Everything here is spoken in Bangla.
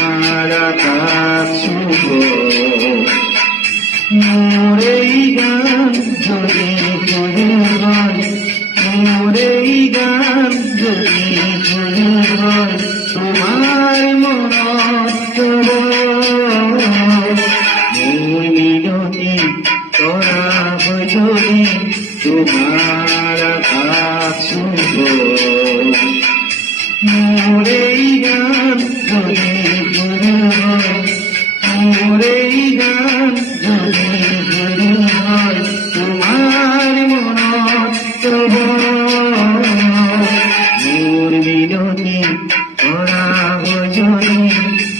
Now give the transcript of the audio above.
আর আকাশ মোর এই গান যদি ভুলে হয়, মোর এই গান যদি ভুলে হয়,